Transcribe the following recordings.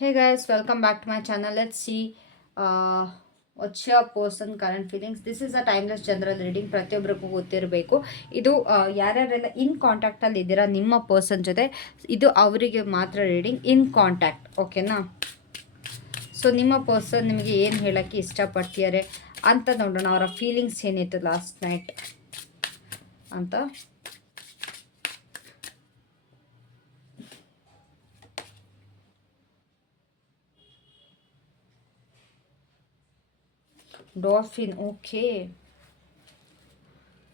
Hey guys, welcome back to my channel. Let's see what's your person current feelings. This is a timeless general reading. ಪ್ರತಿಯೊಬ್ಬರಿಗೂ ಗೊತ್ತಿರಬೇಕು. ಇದು ಯಾರ್ಯಾರೆಲ್ಲ ಇನ್ ಕಾಂಟ್ಯಾಕ್ಟಲ್ಲಿ ಇದ್ದೀರಾ ನಿಮ್ಮ person ಜೊತೆ, ಇದು ಅವರಿಗೆ ಮಾತ್ರ ರೀಡಿಂಗ್ ಇನ್ ಕಾಂಟ್ಯಾಕ್ಟ್. ಓಕೆನಾ? ಸೊ ನಿಮ್ಮ ಪರ್ಸನ್ ನಿಮಗೆ ಏನು ಹೇಳೋಕ್ಕೆ ಇಷ್ಟಪಡ್ತಿದ್ದಾರೆ ಅಂತ ನೋಡೋಣ. ಅವರ ಫೀಲಿಂಗ್ಸ್ ಏನಿತ್ತು ಲಾಸ್ಟ್ ನೈಟ್ ಅಂತ. Dolphin, okay.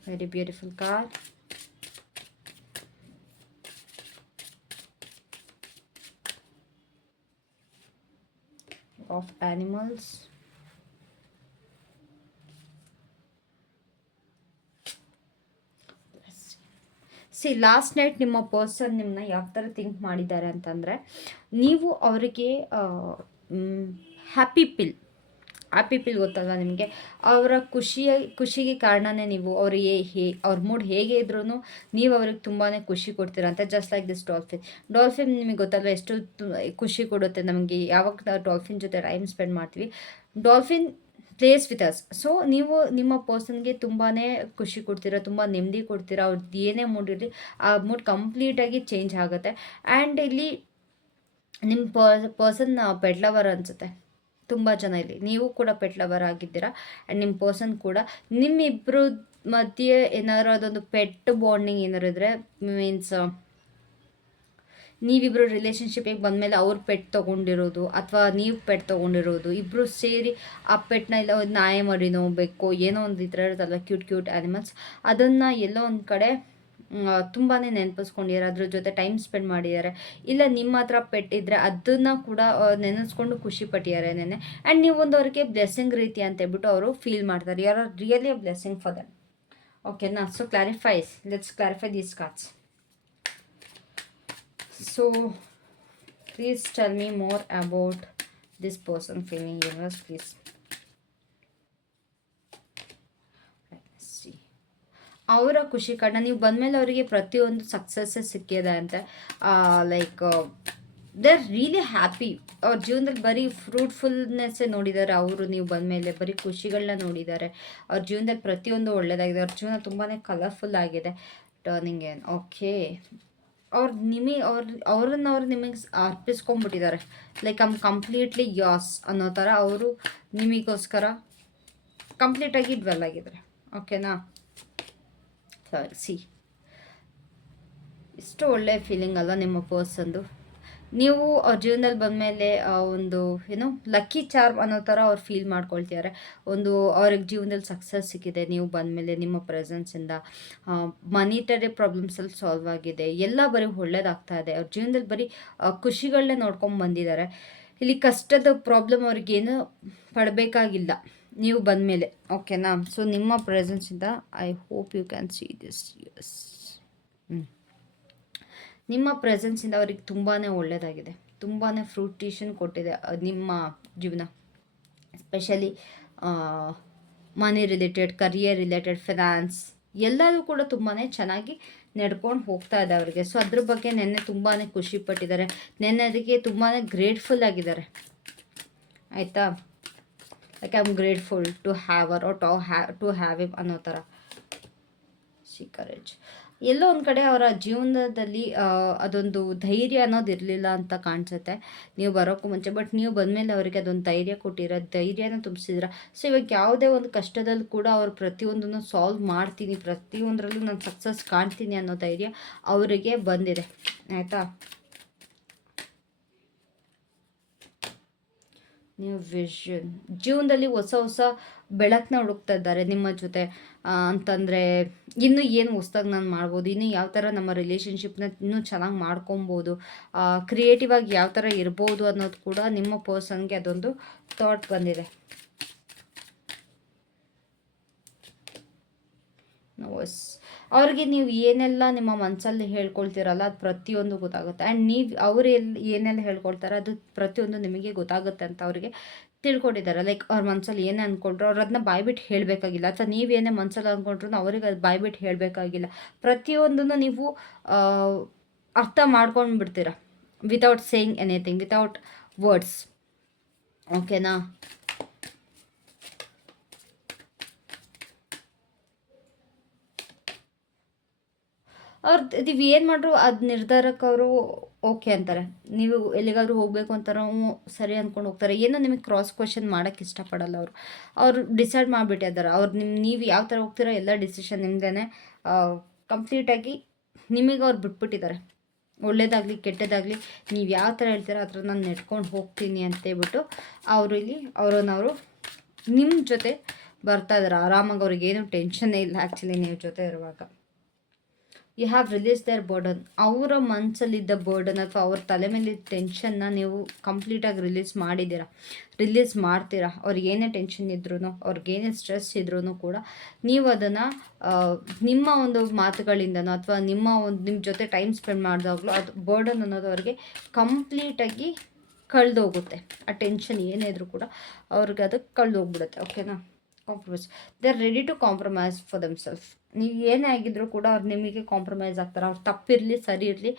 Very beautiful card. Of animals. C last night ನಿಮ್ಮ ಪರ್ಸನ್ ನಿಮ್ಮನ್ನ ಯಾವ ಥರ ಥಿಂಕ್ ಮಾಡಿದ್ದಾರೆ ಅಂತಂದರೆ, ನೀವು ಅವರಿಗೆ ಹ್ಯಾಪಿ ಪಿಲ್ ಗೊತ್ತಲ್ವ ನಿಮಗೆ. ಅವರ ಖುಷಿಗೆ ಕಾರಣನೇ ನೀವು. ಅವ್ರಿಗೆ ಅವ್ರ ಮೂಡ್ ಹೇಗೆ ಇದ್ರೂ ನೀವು ಅವ್ರಿಗೆ ತುಂಬಾ ಖುಷಿ ಕೊಡ್ತೀರ ಅಂತ. ಜಸ್ಟ್ ಲೈಕ್ ದಿಸ್ ಡಾಲ್ಫಿನ್ ನಿಮಗೆ ಗೊತ್ತಲ್ವ ಎಷ್ಟು ಖುಷಿ ಕೊಡುತ್ತೆ ನಮಗೆ. ಯಾವಾಗ ಡಾಲ್ಫಿನ್ ಜೊತೆ ಟೈಮ್ ಸ್ಪೆಂಡ್ ಮಾಡ್ತೀವಿ, dolphin place with us. So ನೀವು ನಿಮ್ಮ ಪರ್ಸನ್ಗೆ ತುಂಬಾ ಖುಷಿ ಕೊಡ್ತೀರ, ತುಂಬ ನೆಮ್ಮದಿ ಕೊಡ್ತೀರ. ಅವ್ರದ್ದು ಏನೇ ಮೂಡ್ ಇರಲಿ ಆ ಮೂಡ್ ಕಂಪ್ಲೀಟಾಗಿ ಚೇಂಜ್ ಆಗುತ್ತೆ. ಆ್ಯಂಡ್ ಇಲ್ಲಿ ನಿಮ್ಮ ಪರ್ಸನ್ ಪೆಟ್ ಲವರ್ ಅನಿಸುತ್ತೆ ತುಂಬ ಜನ ಇಲ್ಲಿ. ನೀವು ಕೂಡ ಪೆಟ್ ಲವರ್ ಆಗಿದ್ದೀರಾ ಆ್ಯಂಡ್ ನಿಮ್ಮ ಪರ್ಸನ್ ಕೂಡ. ನಿಮ್ಮಿಬ್ಬರು ಮಧ್ಯೆ ಏನಾದ್ರು ಅದೊಂದು ಪೆಟ್ ಬಾಂಡಿಂಗ್ ಏನಾರು ಇದ್ದರೆ, ಮೀನ್ಸ್ ನೀವಿಬ್ಬರು ರಿಲೇಷನ್ಶಿಪ್ಪಿಗೆ ಬಂದಮೇಲೆ ಅವ್ರು ಪೆಟ್ ತೊಗೊಂಡಿರೋದು ಅಥವಾ ನೀವು ಪೆಟ್ ತೊಗೊಂಡಿರೋದು, ಇಬ್ಬರು ಸೇರಿ ಆ ಪೆಟ್ನ ಎಲ್ಲ ಒಂದು ನಾಯಿ ಮರಿನೋ ಬೆಕ್ಕೋ ಏನೋ ಒಂದು ಈ ಥರ ಇರುತ್ತಲ್ವ, ಕ್ಯೂಟ್ ಆ್ಯನಿಮಲ್ಸ್, ಅದನ್ನು ಎಲ್ಲೋ ಒಂದು ಕಡೆ ತುಂಬಾ ನೆನಪಿಸ್ಕೊಂಡಿದ್ದಾರೆ. ಅದ್ರ ಜೊತೆ ಟೈಮ್ ಸ್ಪೆಂಡ್ ಮಾಡಿದ್ದಾರೆ. ಇಲ್ಲ ನಿಮ್ಮ ಹತ್ರ ಪೆಟ್ ಇದ್ದರೆ ಅದನ್ನು ಕೂಡ ನೆನೆಸ್ಕೊಂಡು ಖುಷಿ ಪಟ್ಟಿದ್ದಾರೆ ನೆನೆ. ಆ್ಯಂಡ್ ನೀವು ಒಂದು ಅವ್ರಿಗೆ ಬ್ಲೆಸ್ಸಿಂಗ್ ರೀತಿ ಅಂತ ಹೇಳ್ಬಿಟ್ಟು ಅವರು ಫೀಲ್ ಮಾಡ್ತಾರೆ. You are really a blessing for them. ಓಕೆನಾ? So let's clarify these cards. So please tell me more about this person feeling, universe, please. Let's see. ಅವರ ಖುಷಿ ಕಾರಣ ನೀವು ಬಂದಮೇಲೆ ಅವರಿಗೆ ಪ್ರತಿಯೊಂದು ಸಕ್ಸಸ್ಸೇ ಸಿಕ್ಕಿದೆ ಅಂತೆ. Like they are really happy. ಅವ್ರ ಜೀವನದಲ್ಲಿ ಬರೀ ಫ್ರೂಟ್ಫುಲ್ನೆಸ್ಸೇ ನೋಡಿದ್ದಾರೆ ಅವರು. ನೀವು ಬಂದಮೇಲೆ ಬರೀ ಖುಷಿಗಳನ್ನ ನೋಡಿದ್ದಾರೆ. ಅವ್ರ ಜೀವನದಲ್ಲಿ ಪ್ರತಿಯೊಂದು ಒಳ್ಳೆಯದಾಗಿದೆ. ಅವ್ರ ಜೀವನ ತುಂಬಾ ಕಲರ್ಫುಲ್ ಆಗಿದೆ. ಟರ್ನಿಂಗ್ ಏನು ಓಕೆ. ಅವ್ರನ್ನ ಅವ್ರು ನಿಮಗೆ ಅರ್ಪಿಸ್ಕೊಂಡ್ಬಿಟ್ಟಿದ್ದಾರೆ. ಲೈಕ್ ಕಂಪ್ಲೀಟ್ಲಿ ಯಾಸ್ ಅನ್ನೋ ಥರ ಅವರು ನಿಮಗೋಸ್ಕರ ಕಂಪ್ಲೀಟಾಗಿ ಡ್ವೆಲ್ ಆಗಿದ್ದಾರೆ. ಓಕೆನಾ? ಸಿ ಇಷ್ಟು ಒಳ್ಳೆಯ ಫೀಲಿಂಗ್ ಅಲ್ಲ ನಿಮ್ಮ ಪರ್ಸನ್ದು. ನೀವು ಅವ್ರ ಜೀವನದಲ್ಲಿ ಬಂದಮೇಲೆ ಒಂದು ಏನು ಲಕ್ಕಿ ಚಾರ್ಮ್ ಅನ್ನೋ ಥರ ಅವ್ರು ಫೀಲ್ ಮಾಡ್ಕೊಳ್ತಿದ್ದಾರೆ. ಒಂದು ಅವ್ರಿಗೆ ಜೀವನದಲ್ಲಿ ಸಕ್ಸಸ್ ಸಿಕ್ಕಿದೆ ನೀವು ಬಂದಮೇಲೆ. ನಿಮ್ಮ ಪ್ರೆಸೆನ್ಸಿಂದ ಮನಿಟರಿ ಪ್ರಾಬ್ಲಮ್ಸಲ್ಲಿ ಸಾಲ್ವ್ ಆಗಿದೆ. ಎಲ್ಲ ಬರೀ ಒಳ್ಳೇದಾಗ್ತಾ ಇದೆ. ಅವ್ರ ಜೀವನದಲ್ಲಿ ಬರೀ ಖುಷಿಗಳನ್ನೇ ನೋಡ್ಕೊಂಡು ಬಂದಿದ್ದಾರೆ. ಇಲ್ಲಿ ಕಷ್ಟದ ಪ್ರಾಬ್ಲಮ್ ಅವ್ರಿಗೇನು ಪಡಬೇಕಾಗಿಲ್ಲ ನೀವು ಬಂದಮೇಲೆ. ಓಕೆನಾ? ಸೊ ನಿಮ್ಮ ಪ್ರೆಸೆನ್ಸಿಂದ I hope you can see this. Yes. ನಿಮ್ಮ ಪ್ರೆಸೆನ್ಸಿಂದ ಅವ್ರಿಗೆ ತುಂಬಾ ಒಳ್ಳೆಯದಾಗಿದೆ. ತುಂಬಾ ಫ್ರೂಟಿಷನ್ ಕೊಟ್ಟಿದೆ ನಿಮ್ಮ ಜೀವನ. ಎಸ್ಪೆಷಲಿ ಮನಿ ರಿಲೇಟೆಡ್, ಕರಿಯರ್ ರಿಲೇಟೆಡ್, ಫಿನಾನ್ಸ್ ಎಲ್ಲದೂ ಕೂಡ ತುಂಬಾ ಚೆನ್ನಾಗಿ ನಡ್ಕೊಂಡು ಹೋಗ್ತಾ ಇದೆ ಅವರಿಗೆ. ಸೊ ಅದ್ರ ಬಗ್ಗೆ ನೆನ್ನೆ ತುಂಬಾ ಖುಷಿ ಪಟ್ಟಿದ್ದಾರೆ. ನೆನ್ನೆ ಅದಕ್ಕೆ ತುಂಬಾ ಗ್ರೇಟ್ಫುಲ್ ಆಗಿದ್ದಾರೆ. ಆಯಿತಾ? Like I am grateful to have or to have him ಅನ್ನೋ ಥರ. C courage. ಎಲ್ಲೋ ಒಂದು ಕಡೆ ಅವರ ಜೀವನದಲ್ಲಿ ಅದೊಂದು ಧೈರ್ಯ ಅನ್ನೋದು ಇರಲಿಲ್ಲ ಅಂತ ಕಾಣಿಸುತ್ತೆ ನೀವು ಬರೋಕ್ಕೂ ಮುಂಚೆ. ಬಟ್ ನೀವು ಬಂದಮೇಲೆ ಅವರಿಗೆ ಅದೊಂದು ಧೈರ್ಯ ಕೊಟ್ಟಿರೋ, ಧೈರ್ಯನ ತುಂಬಿಸಿದ್ರ. ಸೊ ಇವಾಗ ಯಾವುದೇ ಒಂದು ಕಷ್ಟದಲ್ಲಿ ಕೂಡ ಅವರು ಪ್ರತಿಯೊಂದನ್ನು ಸಾಲ್ವ್ ಮಾಡ್ತೀನಿ, ಪ್ರತಿಯೊಂದರಲ್ಲೂ ನಾನು ಸಕ್ಸಸ್ ಕಾಣ್ತೀನಿ ಅನ್ನೋ ಧೈರ್ಯ ಅವರಿಗೆ ಬಂದಿದೆ. ಆಯಿತಾ? ನೀವು ವಿಷನ್ ಜೀವನದಲ್ಲಿ ಹೊಸ ಬೆಳಕನ್ನ ಹುಡುಕ್ತಾ ಇದ್ದಾರೆ ನಿಮ್ಮ ಜೊತೆ. ಅಂತಂದರೆ ಇನ್ನೂ ಏನು ಹೊಸ್ದಾಗಿ ನಾನು ಮಾಡ್ಬೋದು, ಇನ್ನೂ ಯಾವ ಥರ ನಮ್ಮ ರಿಲೇಷನ್ಶಿಪ್ನ ಇನ್ನೂ ಚೆನ್ನಾಗಿ ಮಾಡ್ಕೊಬೋದು, ಕ್ರಿಯೇಟಿವ್ ಆಗಿ ಯಾವ ಥರ ಇರ್ಬೋದು ಅನ್ನೋದು ಕೂಡ ನಿಮ್ಮ ಪರ್ಸನ್ಗೆ ಅದೊಂದು ಥಾಟ್ ಬಂದಿದೆ. ಅವ್ರಿಗೆ ನೀವು ಏನೆಲ್ಲ ನಿಮ್ಮ ಮನಸ್ಸಲ್ಲಿ ಹೇಳ್ಕೊಳ್ತೀರಲ್ಲ ಅದು ಪ್ರತಿಯೊಂದು ಗೊತ್ತಾಗುತ್ತೆ. ಆ್ಯಂಡ್ ನೀವು ಅವ್ರು ಏನೆಲ್ಲ ಹೇಳ್ಕೊಳ್ತಾರೆ ಅದು ಪ್ರತಿಯೊಂದು ನಿಮಗೆ ಗೊತ್ತಾಗುತ್ತೆ ಅಂತ ಅವರಿಗೆ ತಿಳ್ಕೊಂಡಿದ್ದಾರೆ. ಲೈಕ್ ಅವ್ರ ಮನಸ್ಸಲ್ಲಿ ಏನೇ ಅಂದ್ಕೊಂಡ್ರು ಅವ್ರು ಅದನ್ನ ಬಾಯ್ಬಿಟ್ಟು ಹೇಳಬೇಕಾಗಿಲ್ಲ. ಅಥವಾ ನೀವೇನೇ ಮನಸ್ಸಲ್ಲಿ ಅಂದ್ಕೊಂಡ್ರು ಅವ್ರಿಗೆ ಅದು ಬಾಯ್ಬಿಟ್ಟು ಹೇಳಬೇಕಾಗಿಲ್ಲ. ಪ್ರತಿಯೊಂದನ್ನು ನೀವು ಅರ್ಥ ಮಾಡ್ಕೊಂಡು ಬಿಡ್ತೀರ without saying anything, without words. ಓಕೆನಾ? ನೀವು ಏನು ಮಾಡ್ರು ಅದು ನಿರ್ಧಾರಕ್ಕೆ ಅವರು ಓಕೆ ಅಂತಾರೆ. ನೀವು ಎಲ್ಲಿಗಾದರೂ ಹೋಗಬೇಕು ಅಂತಾರೋ ಸರಿ ಅಂದ್ಕೊಂಡು ಹೋಗ್ತಾರೆ. ಏನೋ ನಿಮಗೆ ಕ್ರಾಸ್ ಕ್ವೆಶ್ಚನ್ ಮಾಡೋಕ್ಕೆ ಇಷ್ಟಪಡಲ್ಲ ಅವರು. ಅವರು ಡಿಸೈಡ್ ಮಾಡಿಬಿಟ್ಟಿದ್ದಾರೆ. ಅವ್ರು ನೀವು ಯಾವ ಥರ ಹೋಗ್ತೀರೋ ಎಲ್ಲ ಡಿಸಿಷನ್ ನಿಮ್ಮದೇ. ಕಂಪ್ಲೀಟಾಗಿ ನಿಮಗೆ ಅವ್ರು ಬಿಟ್ಬಿಟ್ಟಿದ್ದಾರೆ. ಒಳ್ಳೇದಾಗಲಿ ಕೆಟ್ಟದಾಗಲಿ ನೀವು ಯಾವ ಥರ ಹೇಳ್ತೀರೋ ಆ ಥರ ನಾನು ನೆಡ್ಕೊಂಡು ಹೋಗ್ತೀನಿ ಅಂತೇಳ್ಬಿಟ್ಟು ಅವರು ಇಲ್ಲಿ ಅವರನ್ನವರು ನಿಮ್ಮ ಜೊತೆ ಬರ್ತಾ ಇದ್ದಾರೆ. ಆರಾಮಾಗಿ ಅವ್ರಿಗೇನು ಟೆನ್ಷನ್ನೇ ಇಲ್ಲ ಆ್ಯಕ್ಚುಲಿ ನೀವು ಜೊತೆ ಇರುವಾಗ. You have release their burden. ಅವರ ಮನಸ್ಸಲ್ಲಿದ್ದ ಬರ್ಡನ್ ಅಥವಾ ಅವ್ರ ತಲೆ ಮೇಲಿದ್ದ ಟೆನ್ಷನ್ನ ನೀವು ಕಂಪ್ಲೀಟಾಗಿ ರಿಲೀಸ್ ಮಾಡ್ತೀರಾ. ಅವ್ರಿಗೆ ಏನೇ ಟೆನ್ಷನ್ ಇದ್ರೂ, ಅವ್ರಿಗೇನೇ ಸ್ಟ್ರೆಸ್ ಇದ್ರೂ ಕೂಡ ನೀವು ಅದನ್ನು ನಿಮ್ಮ ಒಂದು ಮಾತುಗಳಿಂದನೋ ಅಥವಾ ನಿಮ್ಮ ಜೊತೆ ಟೈಮ್ ಸ್ಪೆಂಡ್ ಮಾಡಿದಾಗಲೂ ಅದು ಬರ್ಡನ್ ಅನ್ನೋದು ಅವ್ರಿಗೆ ಕಂಪ್ಲೀಟಾಗಿ ಕಳೆದೋಗುತ್ತೆ. ಆ ಟೆನ್ಷನ್ ಏನೇ ಇದ್ರೂ ಕೂಡ ಅವ್ರಿಗೆ ಅದು ಕಳೆದೋಗ್ಬಿಡುತ್ತೆ. ಓಕೆನಾ? Compromise. They are ready to compromise for themselves. ನೀವು ಏನೇ ಆಗಿದ್ರೂ ಕೂಡ ಅವ್ರು ನಿಮಗೆ ಕಾಂಪ್ರಮೈಸ್ ಆಗ್ತಾರೆ. ಅವ್ರು ತಪ್ಪಿರಲಿ ಸರಿ ಇರಲಿ,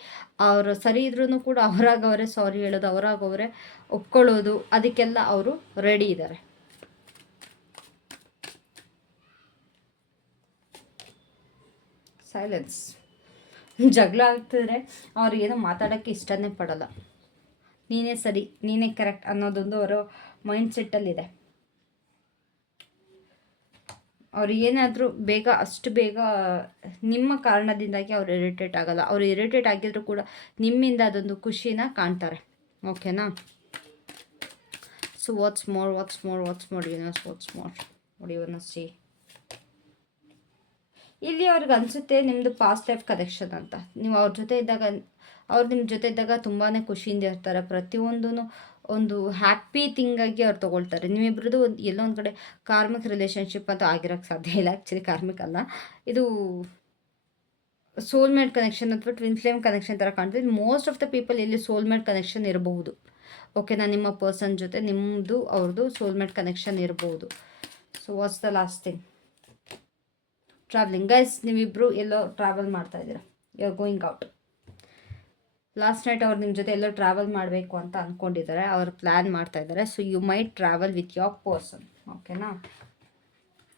ಅವರು ಸರಿ ಇದ್ರೂ ಕೂಡ ಅವರೇ ಸಾರಿ ಹೇಳೋದು, ಅವರೇ ಒಪ್ಕೊಳ್ಳೋದು, ಅದಕ್ಕೆಲ್ಲ ಅವರು ರೆಡಿ ಇದ್ದಾರೆ. ಸೈಲೆನ್ಸ್. ಜಗಳ ಆಗ್ತಿದ್ರೆ ಅವ್ರು ಏನೋ ಮಾತಾಡೋಕ್ಕೆ ಇಷ್ಟನೇ ಪಡಲ್ಲ. ನೀನೇ ಸರಿ, ನೀನೇ ಕರೆಕ್ಟ್ ಅನ್ನೋದೊಂದು ಅವರ ಮೈಂಡ್ ಸೆಟ್ಟಲ್ಲಿದೆ. ಅವ್ರು ಏನಾದರೂ ಅಷ್ಟು ಬೇಗ ನಿಮ್ಮ ಕಾರಣದಿಂದಾಗಿ ಅವ್ರು ಇರಿಟೇಟ್ ಆಗಲ್ಲ. ಅವ್ರು ಇರಿಟೇಟ್ ಆಗಿದ್ರು ಕೂಡ ನಿಮ್ಮಿಂದ ಅದೊಂದು ಖುಷಿನ ಕಾಣ್ತಾರೆ. ಓಕೆನಾ? So what's more universe, what's more C. ಇಲ್ಲಿ ಅವ್ರಿಗೆ ಅನಿಸುತ್ತೆ ನಿಮ್ಮದು ಪಾಸ್ಟ್ ಲೈಫ್ ಕನೆಕ್ಷನ್ ಅಂತ. ನೀವು ಅವ್ರ ಜೊತೆ ಇದ್ದಾಗ, ಅವ್ರು ನಿಮ್ಮ ಜೊತೆ ಇದ್ದಾಗ ತುಂಬಾ ಖುಷಿಯಿಂದ ಇರ್ತಾರೆ. ಪ್ರತಿಯೊಂದೂ ಒಂದು ಹ್ಯಾಪಿ ಥಿಂಗಾಗಿ ಅವ್ರು ತೊಗೊಳ್ತಾರೆ. ನಿಮ್ಮಿಬ್ರದ್ದು ಎಲ್ಲೋ ಒಂದು ಕಡೆ ಕಾರ್ಮಿಕ್ ರಿಲೇಷನ್ಶಿಪ್ ಅಂತ ಆಗಿರೋಕ್ಕೆ ಸಾಧ್ಯ ಇಲ್ಲ. ಆ್ಯಕ್ಚುಲಿ ಕಾರ್ಮಿಕ್ ಅಲ್ಲ, ಇದು ಸೋಲ್ಮೇಟ್ ಕನೆಕ್ಷನ್ ಅಥವಾ ಟ್ವಿನ್ ಫ್ಲೇಮ್ ಕನೆಕ್ಷನ್ ಥರ ಕಾಣ್ತದೆ. ಮೋಸ್ಟ್ ಆಫ್ ದ ಪೀಪಲ್ ಇಲ್ಲಿ ಸೋಲ್ಮೇಟ್ ಕನೆಕ್ಷನ್ ಇರಬಹುದು. ಓಕೆನಾ? ನಿಮ್ಮ ಪರ್ಸನ್ ಜೊತೆ ನಿಮ್ಮದು ಅವ್ರದ್ದು ಸೋಲ್ಮೇಟ್ ಕನೆಕ್ಷನ್ ಇರಬಹುದು. So what's the last thing? Travelling. Guys, ನೀವಿಬ್ಬರು ಎಲ್ಲೋ ಟ್ರಾವೆಲ್ ಮಾಡ್ತಾ ಇದ್ದೀರಾ. You are going out. Last night ಅವ್ರು ನಿಮ್ಮ ಜೊತೆ ಎಲ್ಲೋ ಟ್ರಾವೆಲ್ ಮಾಡಬೇಕು ಅಂತ ಅಂದ್ಕೊಂಡಿದ್ದಾರೆ. ಅವ್ರು ಪ್ಲ್ಯಾನ್ ಮಾಡ್ತಾ ಇದ್ದಾರೆ. So you might travel with your person. ಓಕೆನಾ?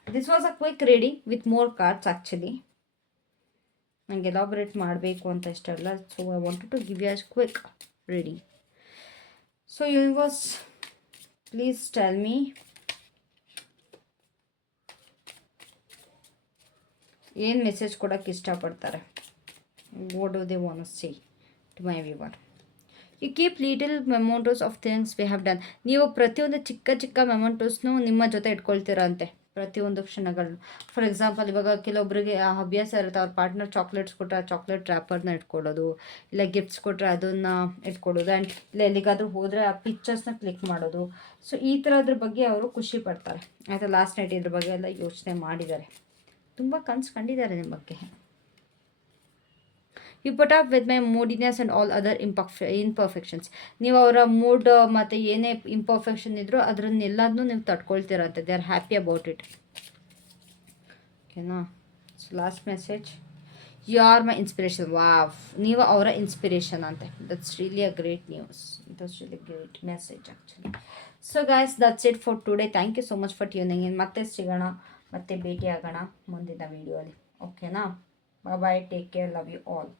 This was a quick reading with more cards. Actually ನನಗೆ ಎಲಾಬ್ರೇಟ್ ಮಾಡಬೇಕು ಅಂತ ಇಷ್ಟ ಇಲ್ಲ. So I wanted to give you a quick reading. So universe, please tell me ಏನು message ಕೊಡೋಕ್ಕೆ ಇಷ್ಟಪಡ್ತಾರೆ. What do they want to say to my viewer? You keep little mementos of things we have done. ನೀವು ಪ್ರತಿಯೊಂದು ಚಿಕ್ಕ ಮೆಮೊಂಟೋಸ್ನು ನಿಮ್ಮ ಜೊತೆ ಇಟ್ಕೊಳ್ತೀರಂತೆ, ಪ್ರತಿಯೊಂದು ಕ್ಷಣಗಳನ್ನು. ಫಾರ್ ಎಕ್ಸಾಂಪಲ್, ಇವಾಗ ಕೆಲವೊಬ್ಬರಿಗೆ ಆ ಅಭ್ಯಾಸ ಇರುತ್ತೆ, ಅವ್ರ ಪಾರ್ಟ್ನರ್ ಚಾಕ್ಲೇಟ್ಸ್ ಕೊಟ್ಟರೆ ಆ ಚಾಕ್ಲೇಟ್ ರ್ಯಾಪರ್ನ ಇಟ್ಕೊಳ್ಳೋದು, ಇಲ್ಲ ಗಿಫ್ಟ್ಸ್ ಕೊಟ್ಟರೆ ಅದನ್ನು ಇಟ್ಕೊಳ್ಳೋದು, ಆ್ಯಂಡ್ ಇಲ್ಲ ಎಲ್ಲಿಗಾದರೂ ಹೋದರೆ ಆ ಪಿಕ್ಚರ್ಸ್ನ ಕ್ಲಿಕ್ ಮಾಡೋದು. ಸೊ ಈ ಥರದ್ರ ಬಗ್ಗೆ ಅವರು ಖುಷಿ ಪಡ್ತಾರೆ. ಆಯಿತಾ? ಲಾಸ್ಟ್ ನೈಟ್ ಇದ್ರ ಬಗ್ಗೆ ಎಲ್ಲ ಯೋಚನೆ ಮಾಡಿದ್ದಾರೆ, ತುಂಬ ಕನಸು ಕಂಡಿದ್ದಾರೆ ನಿಮ್ಮ ಬಗ್ಗೆ. You put up with my moodiness and all other imperfections. ನೀವು ಅವರ ಮೂಡ್ ಮತ್ತು ಏನೇ ಇಂಪರ್ಫೆಕ್ಷನ್ ಇದ್ದರೂ ಅದರನ್ನೆಲ್ಲದನ್ನೂ ನೀವು ತಡ್ಕೊಳ್ತೀರಂತೆ. They are happy about it. ಓಕೆನಾ? So last message, you are my inspiration. Wow, ನೀವು ಅವರ ಇನ್ಸ್ಪಿರೇಷನ್ ಅಂತೆ. That's really a great news. That's really great message actually. So guys, that's it for today. Thank you so much for tuning in. ಮತ್ತೆ ಸಿಗೋಣ, ಮತ್ತೆ ಭೇಟಿ ಆಗೋಣ ಮುಂದಿನ ವೀಡಿಯೋಲಿ. ಓಕೆನಾ? Bye bye, take care, love you all.